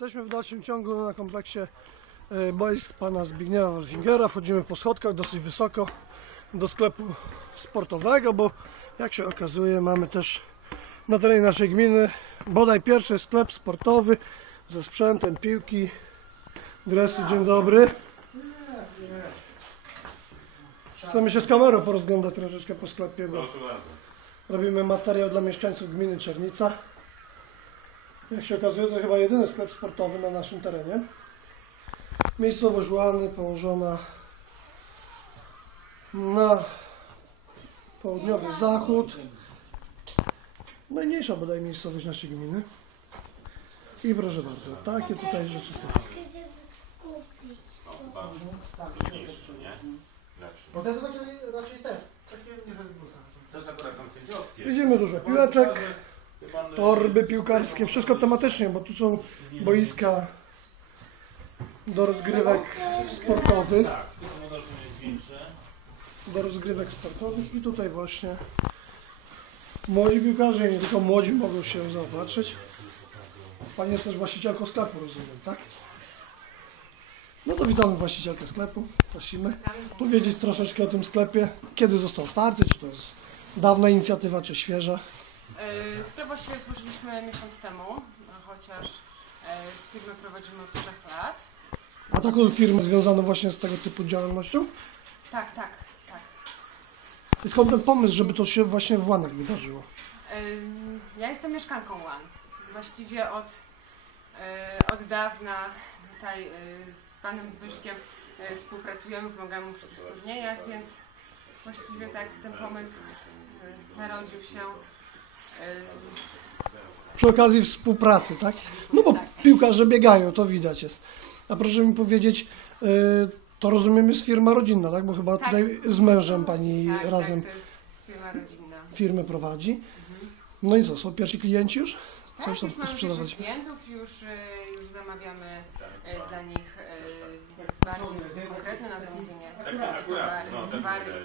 Jesteśmy w dalszym ciągu na kompleksie e, boisk pana Zbigniewa Wolfingera. Wchodzimy po schodkach dosyć wysoko do sklepu sportowego, bo jak się okazuje mamy też na terenie naszej gminy bodaj pierwszy sklep sportowy ze sprzętem piłki, dresy. Dzień dobry. Chcemy się z kamerą porozglądać troszeczkę po sklepie, bo. Robimy materiał dla mieszkańców gminy Czernica. Jak się okazuje, to chyba jedyny sklep sportowy na naszym terenie. Miejscowość Łany położona na południowy zachód. Najmniejsza bodaj miejscowość naszej gminy. I proszę bardzo, takie tutaj rzeczy są. Bo to jest taki raczej test, takie nie To jest akurat tam sędziowskie. Widzimy dużo piłeczek, torby piłkarskie, wszystko tematycznie, bo tu są boiska do rozgrywek sportowych, do rozgrywek sportowych i tutaj właśnie młodzi piłkarze nie tylko młodzi mogą się zobaczyć. Pani jest też właścicielką sklepu, rozumiem, tak? No to witamy właścicielkę sklepu, prosimy powiedzieć troszeczkę o tym sklepie, kiedy został otwarty, czy to jest dawna inicjatywa, czy świeża. Yy, Sklep właściwie otworzyliśmy miesiąc temu, chociaż yy, firmę prowadzimy od 3 lat. A taką firmę związaną właśnie z tego typu działalnością? Tak, tak, tak. I skąd ten pomysł, żeby to się właśnie w Łanach wydarzyło? Yy, Ja jestem mieszkanką Łan. Właściwie od, od dawna tutaj z panem Zbyszkiem współpracujemy, pomagamy mu przy turniejach, więc właściwie tak ten pomysł narodził się. Yy, Przy okazji współpracy, tak? No bo Tak. piłkarze biegają, to widać jest. A proszę mi powiedzieć, y, to rozumiem jest firma rodzinna, tak? Bo chyba Tak. tutaj z mężem pani Tak, razem tak, to jest firma rodzinna. firmę prowadzi. No i co, są pierwsi klienci już? Tak, Coś tam już mamy sprzedawać? klientów, już, y, już zamawiamy dla nich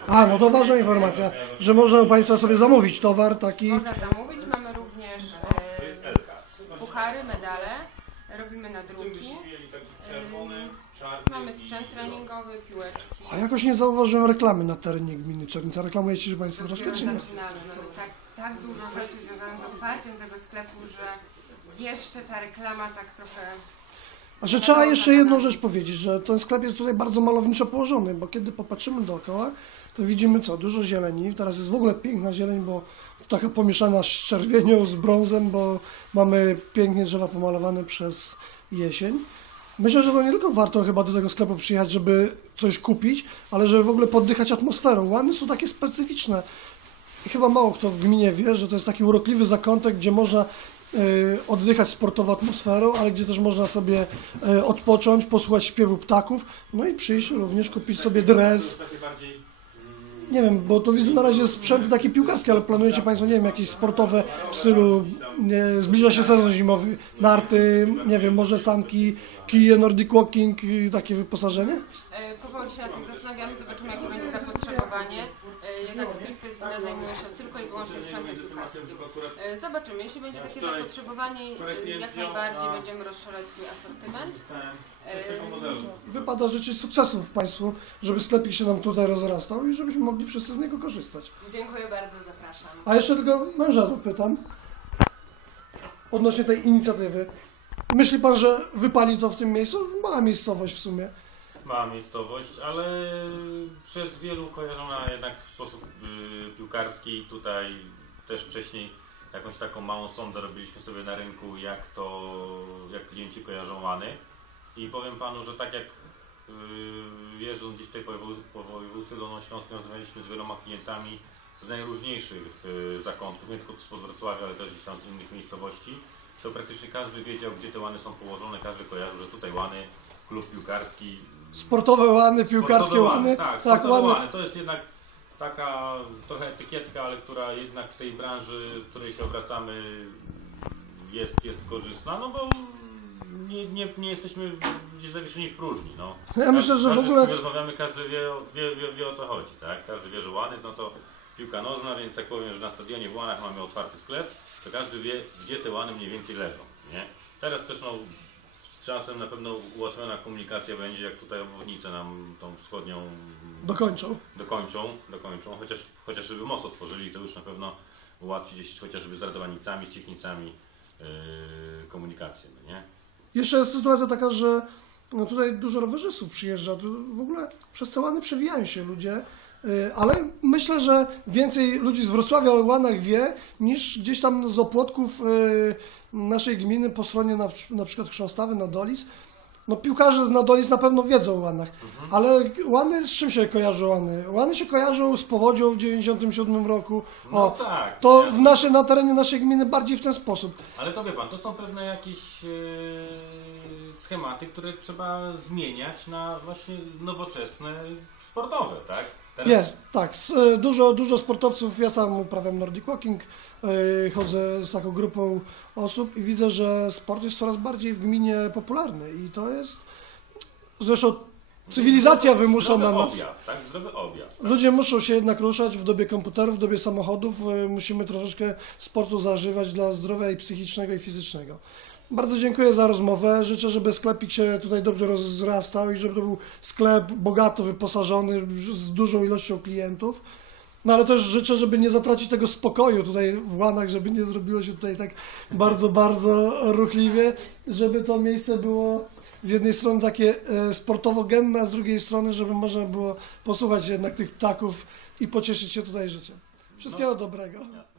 A, no to ważna informacja, że można Państwo sobie zamówić towar taki. Można zamówić, mamy również Elka. puchary, medale, robimy nadruki, czarny mamy sprzęt treningowy, piłeczki. A jakoś nie zauważyłem reklamy na terenie gminy Czernica. Reklamujecie się Państwo troszkę, czy nie? zaczynamy, mamy tak, tak dużo rzeczy związanych z otwarciem tego sklepu, że jeszcze ta reklama tak trochę A że trzeba jeszcze jedną rzecz powiedzieć, że ten sklep jest tutaj bardzo malowniczo położony, bo kiedy popatrzymy dookoła, to widzimy co, dużo zieleni. Teraz jest w ogóle piękna zieleń, bo taka pomieszana z czerwienią, z brązem, bo mamy pięknie drzewa pomalowane przez jesień. Myślę, że to nie tylko warto chyba do tego sklepu przyjechać, żeby coś kupić, ale żeby w ogóle poddychać atmosferą. Łany są takie specyficzne. Chyba mało kto w gminie wie, że to jest taki urokliwy zakątek, gdzie można oddychać sportowo atmosferą, ale gdzie też można sobie y, odpocząć, posłuchać śpiewu ptaków, no i przyjść również kupić sobie dres. Nie wiem, bo to widzę na razie sprzęty takie piłkarskie, ale planujecie Państwo, nie wiem, jakieś sportowe w stylu, nie, zbliża się sezon zimowy, narty, nie wiem, może sanki, kije, nordic walking, takie wyposażenie? E, Powoli się nad tym zastanawiamy, zobaczymy jakie będzie zapotrzebowanie. E, Jednak stricte Zina zajmuje się tylko i wyłącznie sprzętem piłkarskim. E, Zobaczymy, jeśli będzie takie zapotrzebowanie, jak najbardziej będziemy rozszerzać swój asortyment. Wypada życzyć sukcesów Państwu, żeby sklepik się nam tutaj rozrastał i żebyśmy mogli wszyscy z niego korzystać. Dziękuję bardzo, zapraszam. A jeszcze tylko męża zapytam odnośnie tej inicjatywy. Myśli Pan, że wypali to w tym miejscu? Mała miejscowość w sumie. Mała miejscowość, ale przez wielu kojarzona jednak w sposób y, piłkarski. Tutaj też wcześniej jakąś taką małą sondę robiliśmy sobie na rynku, jak to, jak klienci kojarzą Łany. I powiem Panu, że tak jak jeżdżąc gdzieś tutaj po, po województwie dolnośląskim rozmawialiśmy z wieloma klientami z najróżniejszych y, zakątków, nie tylko z Wrocławia, ale też gdzieś tam z innych miejscowości, to praktycznie każdy wiedział, gdzie te łany są położone, każdy kojarzył, że tutaj łany, klub piłkarski. Sportowe łany, piłkarskie sportowe łany. Tak, Tak, sportowe łany. łany. To jest jednak taka trochę etykietka, ale która jednak w tej branży, w której się obracamy, jest, jest korzystna, no bo nie, nie, nie jesteśmy gdzieś zawieszeni w próżni. No. Ja myślę, że w każdy, z ogóle rozmawiamy, każdy wie, o- wie, wie, wie o co chodzi, tak? Każdy wie, że łany, no to piłka nożna, więc jak powiem, że na stadionie w Łanach mamy otwarty sklep, to każdy wie, gdzie te łany mniej więcej leżą, nie? Teraz też no, czasem na pewno ułatwiona komunikacja będzie, jak tutaj obwodnicę nam tą wschodnią Dokończą. dokończą, dokończą, chociaż, chociaż żeby most otworzyli, to już na pewno ułatwi gdzieś chociażby z Radowanicami, z Ciechnicami yy, komunikację, no nie? Jeszcze jest sytuacja taka, że no tutaj dużo rowerzystów przyjeżdża. W ogóle przez te łany przewijają się ludzie. y, Ale myślę, że więcej ludzi z Wrocławia o łanach wie, niż gdzieś tam z opłotków y, naszej gminy po stronie na, na przykład Chrząstawy, Nadolis. No piłkarze z Nadolis na pewno wiedzą o łanach, ale łany z czym się kojarzą łany? Łany się kojarzą z powodzią w 97 roku. No O, tak. to jasne. w nasze, na terenie naszej gminy bardziej w ten sposób. Ale to wie pan, to są pewne jakieś yy, schematy, które trzeba zmieniać na właśnie nowoczesne, sportowe, tak? Teraz- Jest, tak. E, Dużo, dużo sportowców, ja sam uprawiam Nordic Walking, e, chodzę z taką grupą osób i widzę, że sport jest coraz bardziej w gminie popularny i to jest zresztą cywilizacja wymusza na nas. objaw, tak? Zdrowy objaw. Tak? Ludzie muszą się jednak ruszać w dobie komputerów, w dobie samochodów. e, Musimy troszeczkę sportu zażywać dla zdrowia i psychicznego i fizycznego. Bardzo dziękuję za rozmowę. Życzę, żeby sklepik się tutaj dobrze rozrastał i żeby to był sklep bogato wyposażony z dużą ilością klientów. No ale też życzę, żeby nie zatracić tego spokoju tutaj w Łanach, żeby nie zrobiło się tutaj tak bardzo, bardzo ruchliwie, żeby to miejsce było z jednej strony takie e, sportowo-genne, a z drugiej strony, żeby można było posłuchać jednak tych ptaków i pocieszyć się tutaj życiem. Wszystkiego dobrego. Jasne.